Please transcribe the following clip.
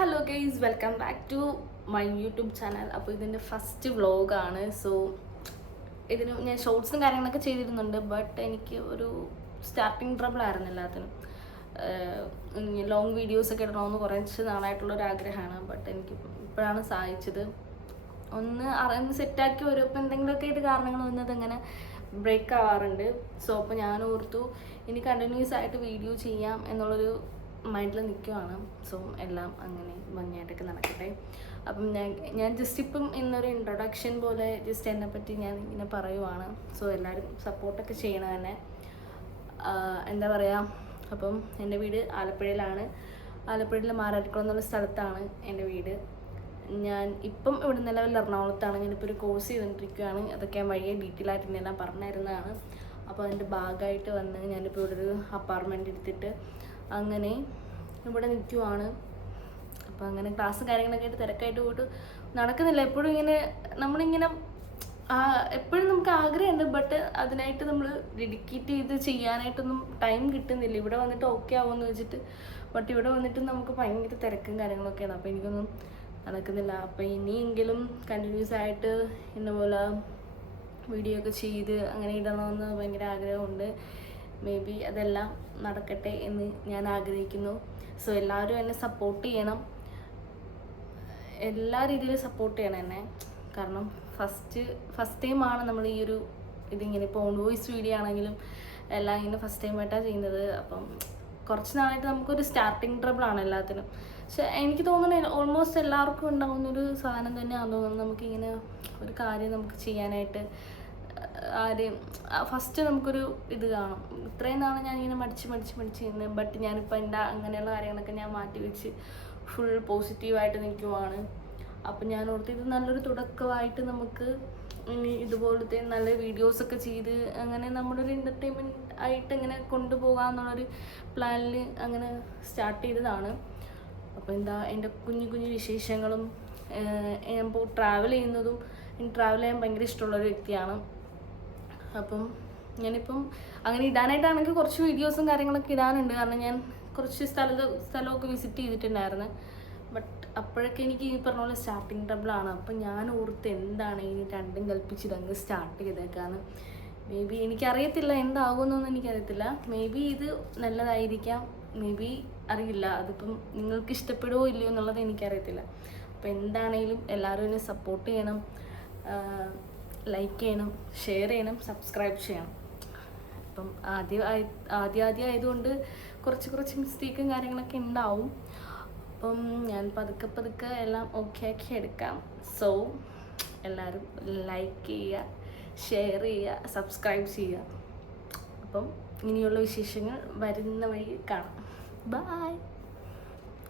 Hello guys, welcome back to my YouTube channel. അപ്പോൾ ഇതിൻ്റെ first വ്ളോഗാണ്. സോ ഇതിന് ഞാൻ ഷോർട്സും കാര്യങ്ങളൊക്കെ ചെയ്തിരുന്നുണ്ട്. ബട്ട് എനിക്ക് ഒരു സ്റ്റാർട്ടിങ് ട്രബിൾ ആയിരുന്നു എല്ലാത്തിനും. ലോങ് വീഡിയോസൊക്കെ ഇടണമെന്ന് കുറച്ച് നാളായിട്ടുള്ളൊരു ആഗ്രഹമാണ്. ബട്ട് എനിക്ക് ഇപ്പോഴാണ് സാധിച്ചത്. ഒന്ന് സെറ്റാക്കി വരും. ഇപ്പോൾ എന്തെങ്കിലുമൊക്കെ ആയിട്ട് കാരണങ്ങൾ വന്നത് അങ്ങനെ ബ്രേക്ക് ആവാറുണ്ട്. സോ അപ്പോൾ ഞാൻ ഓർത്തു ഇനി കണ്ടിന്യൂസ് ആയിട്ട് വീഡിയോ ചെയ്യാം എന്നുള്ളൊരു മൈൻഡിൽ നിൽക്കുവാണ്. സോ എല്ലാം അങ്ങനെ ഭംഗിയായിട്ടൊക്കെ നടക്കട്ടെ. അപ്പം ഞാൻ ജസ്റ്റ് ഇപ്പം ഇന്നൊരു ഇൻട്രൊഡക്ഷൻ പോലെ ജസ്റ്റ് എന്നെപ്പറ്റി ഞാൻ ഇങ്ങനെ പറയുവാണ്. സോ എല്ലാവരും സപ്പോർട്ടൊക്കെ ചെയ്യണം തന്നെ. എന്താ പറയുക, അപ്പം എൻ്റെ വീട് ആലപ്പുഴയിലാണ്. ആലപ്പുഴയിൽ മാരാരിക്കുളം എന്നുള്ള സ്ഥലത്താണ് എൻ്റെ വീട്. ഞാൻ ഇപ്പം ഇവിടെ നിലവിൽ എറണാകുളത്താണ്. ഞാനിപ്പോൾ ഒരു കോഴ്സ് ചെയ്തുകൊണ്ടിരിക്കുകയാണ്. അതൊക്കെ ഞാൻ വഴിയെ ഡീറ്റെയിൽ ആയിട്ട് എല്ലാം പറഞ്ഞിരുന്നതാണ്. അപ്പോൾ അതിൻ്റെ ഭാഗമായിട്ട് വന്ന് ഞാനിപ്പോൾ ഇവിടെ ഒരു അപ്പാർട്ട്മെൻറ്റ് എടുത്തിട്ട് അങ്ങനെ ഇവിടെ നിൽക്കുവാണ്. അപ്പോൾ അങ്ങനെ ക്ലാസ്സും കാര്യങ്ങളൊക്കെ ആയിട്ട് തിരക്കായിട്ട് പോയിട്ട് നടക്കുന്നില്ല. എപ്പോഴും ഇങ്ങനെ നമ്മളിങ്ങനെ എപ്പോഴും നമുക്ക് ആഗ്രഹമുണ്ട്. ബട്ട് അതിനായിട്ട് നമ്മൾ ഡെഡിക്കേറ്റ് ചെയ്ത് ചെയ്യാനായിട്ടൊന്നും ടൈം കിട്ടുന്നില്ല. ഇവിടെ വന്നിട്ട് ഓക്കെ ആവുമെന്ന് വെച്ചിട്ട്. ബട്ട് ഇവിടെ വന്നിട്ട് നമുക്ക് ഭയങ്കര തിരക്കും കാര്യങ്ങളൊക്കെയാണ്. അപ്പോൾ എനിക്കൊന്നും നടക്കുന്നില്ല. അപ്പോൾ ഇനിയെങ്കിലും കണ്ടിന്യൂസ് ആയിട്ട് എന്നെ പോലെ വീഡിയോ ഒക്കെ ചെയ്ത് അങ്ങനെ ഇടണമെന്ന് ഭയങ്കര ആഗ്രഹമുണ്ട്. മേ ബി അതെല്ലാം നടക്കട്ടെ എന്ന് ഞാൻ ആഗ്രഹിക്കുന്നു. സോ എല്ലാവരും എന്നെ സപ്പോർട്ട് ചെയ്യണം, എല്ലാ രീതിയിലും സപ്പോർട്ട് ചെയ്യണം എന്നെ. കാരണം ഫസ്റ്റ് ടൈമാണ് നമ്മൾ ഈ ഒരു ഇതിങ്ങനെ ഇപ്പോൾ ഓൺ വോയിസ് വീഡിയോ ആണെങ്കിലും എല്ലാം ഇങ്ങനെ ഫസ്റ്റ് ടൈമായിട്ടാണ് ചെയ്യുന്നത്. അപ്പം കുറച്ച് നാളായിട്ട് നമുക്കൊരു സ്റ്റാർട്ടിങ് ട്രബിളാണ് എല്ലാത്തിനും. പക്ഷെ എനിക്ക് തോന്നുന്നത് ഓൾമോസ്റ്റ് എല്ലാവർക്കും ഉണ്ടാകുന്നൊരു സാധനം തന്നെയാണെന്ന് തോന്നുന്നത്. നമുക്കിങ്ങനെ ഒരു കാര്യം നമുക്ക് ചെയ്യാനായിട്ട് ഫസ്റ്റ് നമുക്കൊരു ഇത് കാണും. ഇത്രയും നാളെ ഞാനിങ്ങനെ മടിച്ച് ചെയ്യുന്നത്. ബട്ട് ഞാനിപ്പോൾ എൻ്റെ അങ്ങനെയുള്ള കാര്യങ്ങളൊക്കെ ഞാൻ മാറ്റി വെച്ച് ഫുൾ പോസിറ്റീവായിട്ട് നിൽക്കുവാണ്. അപ്പം ഞാൻ ഓർത്ത് ഇത് നല്ലൊരു തുടക്കമായിട്ട് നമുക്ക് ഇനി ഇതുപോലത്തെ നല്ല വീഡിയോസൊക്കെ ചെയ്ത് അങ്ങനെ നമ്മുടെ ഒരു എൻ്റർടൈൻമെൻറ്റ് ആയിട്ട് ഇങ്ങനെ കൊണ്ടുപോകാമെന്നുള്ളൊരു പ്ലാനിൽ അങ്ങനെ സ്റ്റാർട്ട് ചെയ്തതാണ്. അപ്പോൾ എന്താ എൻ്റെ കുഞ്ഞു വിശേഷങ്ങളും ഞാൻ ഇപ്പോൾ ട്രാവൽ ചെയ്യുന്നതും, എനിക്ക് ട്രാവൽ ചെയ്യാൻ ഭയങ്കര ഇഷ്ടമുള്ളൊരു വ്യക്തിയാണ്. അപ്പം ഞാനിപ്പം അങ്ങനെ ഇടാനായിട്ടാണെങ്കിൽ കുറച്ച് വീഡിയോസും കാര്യങ്ങളൊക്കെ ഇടാനുണ്ട്. കാരണം ഞാൻ കുറച്ച് സ്ഥലമൊക്കെ വിസിറ്റ് ചെയ്തിട്ടുണ്ടായിരുന്നു. ബട്ട് അപ്പോഴൊക്കെ എനിക്ക് ഈ പറഞ്ഞ പോലെ സ്റ്റാർട്ടിങ് ട്രബിളാണ്. അപ്പം ഞാൻ ഓർത്ത് എന്താണ് ഇനി രണ്ടും കൽപ്പിച്ചിട്ടങ്ങ് സ്റ്റാർട്ട് ചെയ്തേക്കാണ്. മേ ബി എനിക്കറിയത്തില്ല എന്താകുമെന്നൊന്നും എനിക്കറിയത്തില്ല. മേ ബി ഇത് നല്ലതായിരിക്കാം, മേ ബി അറിയില്ല. അതിപ്പം നിങ്ങൾക്ക് ഇഷ്ടപ്പെടുമോ ഇല്ലയോ എന്നുള്ളത് എനിക്കറിയത്തില്ല. അപ്പം എന്താണെങ്കിലും എല്ലാവരും എന്നെ സപ്പോർട്ട് ചെയ്യണം, ലൈക്ക് ചെയ്യണം, ഷെയർ ചെയ്യണം, സബ്സ്ക്രൈബ് ചെയ്യണം. അപ്പം ആദ്യം ആയതുകൊണ്ട് കുറച്ച് മിസ്റ്റേക്കും കാര്യങ്ങളൊക്കെ ഉണ്ടാവും. അപ്പം ഞാൻ പതുക്കെ എല്ലാം ഓക്കെ ആക്കി എടുക്കാം. സോ എല്ലാവരും ലൈക്ക് ചെയ്യുക, ഷെയർ ചെയ്യുക, സബ്സ്ക്രൈബ് ചെയ്യുക. അപ്പം ഇനിയുള്ള വിശേഷങ്ങൾ വരുന്ന വഴി കാണാം. ബൈ.